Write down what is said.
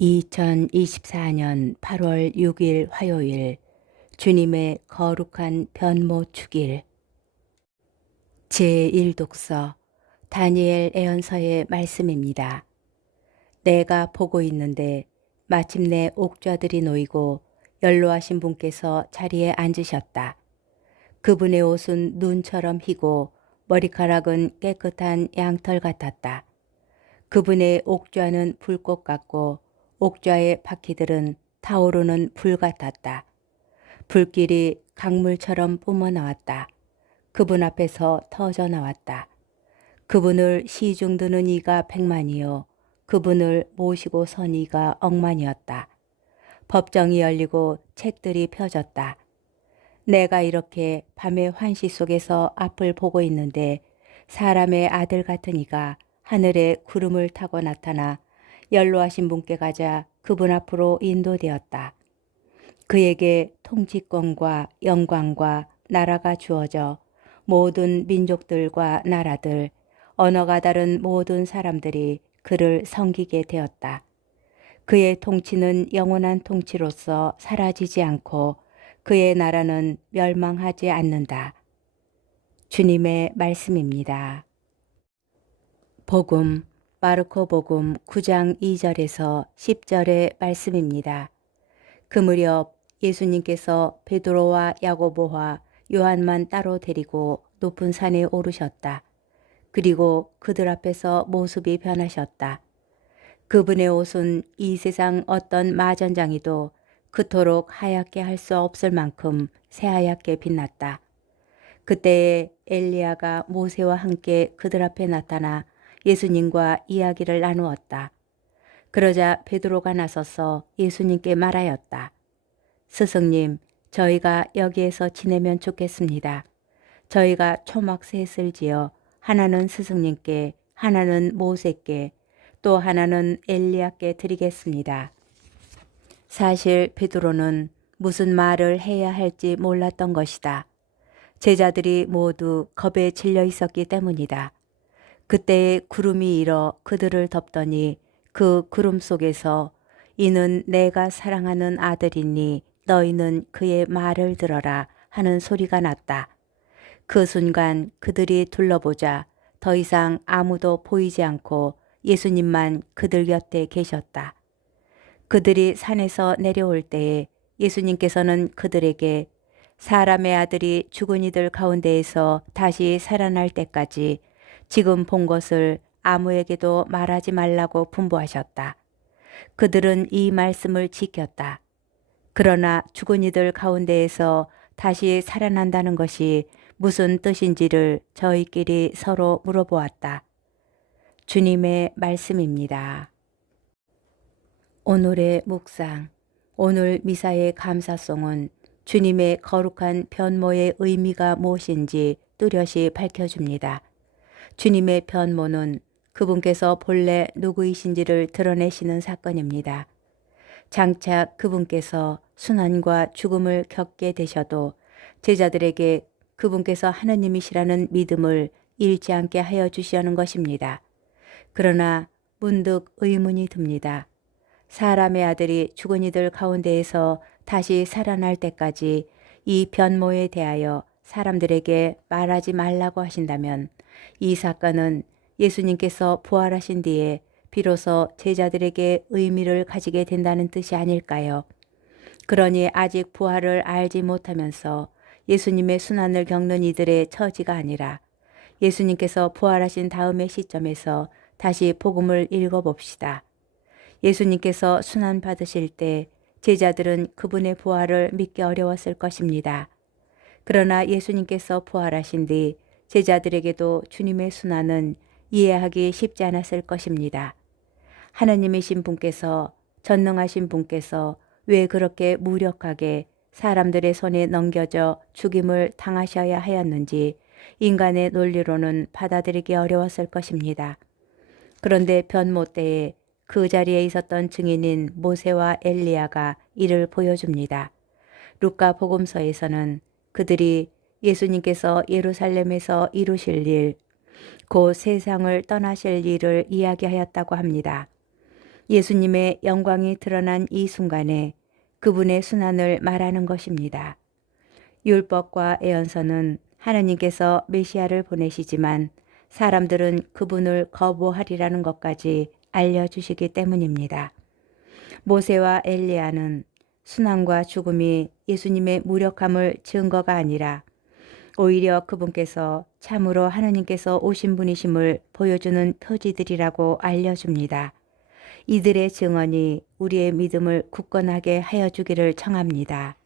2024년 8월 6일 화요일 주님의 거룩한 변모 축일 제1독서 다니엘 예언서의 말씀입니다. 내가 보고 있는데 마침내 옥좌들이 놓이고 연로하신 분께서 자리에 앉으셨다. 그분의 옷은 눈처럼 희고 머리카락은 깨끗한 양털 같았다. 그분의 옥좌는 불꽃 같고 옥좌의 바퀴들은 타오르는 불 같았다. 불길이 강물처럼 뿜어나왔다. 그분 앞에서 터져 나왔다. 그분을 시중드는 이가 100만이요 그분을 모시고 선 이가 억만이었다. 법정이 열리고 책들이 펴졌다. 내가 이렇게 밤의 환시 속에서 앞을 보고 있는데 사람의 아들 같은 이가 하늘에 구름을 타고 나타나 연로하신 분께 가자 그분 앞으로 인도되었다. 그에게 통치권과 영광과 나라가 주어져 모든 민족들과 나라들, 언어가 다른 모든 사람들이 그를 섬기게 되었다. 그의 통치는 영원한 통치로서 사라지지 않고 그의 나라는 멸망하지 않는다. 주님의 말씀입니다. 복음, 마르코 복음 9장 2절에서 10절의 말씀입니다. 그 무렵 예수님께서 베드로와 야고보와 요한만 따로 데리고 높은 산에 오르셨다. 그리고 그들 앞에서 모습이 변하셨다. 그분의 옷은 이 세상 어떤 마전장이도 그토록 하얗게 할 수 없을 만큼 새하얗게 빛났다. 그때에 엘리야가 모세와 함께 그들 앞에 나타나 예수님과 이야기를 나누었다. 그러자 베드로가 나서서 예수님께 말하였다. 스승님, 저희가 여기에서 지내면 좋겠습니다. 저희가 초막 셋을 지어 하나는 스승님께, 하나는 모세께, 또 하나는 엘리야께 드리겠습니다. 사실 베드로는 무슨 말을 해야 할지 몰랐던 것이다. 제자들이 모두 겁에 질려 있었기 때문이다. 그때에 구름이 일어 그들을 덮더니 그 구름 속에서 이는 내가 사랑하는 아들이니 너희는 그의 말을 들어라 하는 소리가 났다. 그 순간 그들이 둘러보자 더 이상 아무도 보이지 않고 예수님만 그들 곁에 계셨다. 그들이 산에서 내려올 때에 예수님께서는 그들에게 사람의 아들이 죽은 이들 가운데에서 다시 살아날 때까지 지금 본 것을 아무에게도 말하지 말라고 분부하셨다. 그들은 이 말씀을 지켰다. 그러나 죽은 이들 가운데에서 다시 살아난다는 것이 무슨 뜻인지를 저희끼리 서로 물어보았다. 주님의 말씀입니다. 오늘의 묵상, 오늘 미사의 감사송은 주님의 거룩한 변모의 의미가 무엇인지 뚜렷이 밝혀줍니다. 주님의 변모는 그분께서 본래 누구이신지를 드러내시는 사건입니다. 장차 그분께서 순환과 죽음을 겪게 되셔도 제자들에게 그분께서 하느님이시라는 믿음을 잃지 않게 하여 주시려는 것입니다. 그러나 문득 의문이 듭니다. 사람의 아들이 죽은 이들 가운데에서 다시 살아날 때까지 이 변모에 대하여 사람들에게 말하지 말라고 하신다면 이 사건은 예수님께서 부활하신 뒤에 비로소 제자들에게 의미를 가지게 된다는 뜻이 아닐까요? 그러니 아직 부활을 알지 못하면서 예수님의 순환을 겪는 이들의 처지가 아니라 예수님께서 부활하신 다음의 시점에서 다시 복음을 읽어봅시다. 예수님께서 순환 받으실 때 제자들은 그분의 부활을 믿기 어려웠을 것입니다. 그러나 예수님께서 부활하신 뒤 제자들에게도 주님의 순환은 이해하기 쉽지 않았을 것입니다. 하나님이신 분께서, 전능하신 분께서 왜 그렇게 무력하게 사람들의 손에 넘겨져 죽임을 당하셔야 하였는지 인간의 논리로는 받아들이기 어려웠을 것입니다. 그런데 변모 때에 그 자리에 있었던 증인인 모세와 엘리야가 이를 보여줍니다. 루카 복음서에서는 그들이 예수님께서 예루살렘에서 이루실 일, 곧 세상을 떠나실 일을 이야기하였다고 합니다. 예수님의 영광이 드러난 이 순간에 그분의 순환을 말하는 것입니다. 율법과 예언서는 하나님께서 메시아를 보내시지만 사람들은 그분을 거부하리라는 것까지 알려주시기 때문입니다. 모세와 엘리야는 순환과 죽음이 예수님의 무력함을 증거가 아니라 오히려 그분께서 참으로 하나님께서 오신 분이심을 보여주는 표지들이라고 알려줍니다. 이들의 증언이 우리의 믿음을 굳건하게 하여 주기를 청합니다.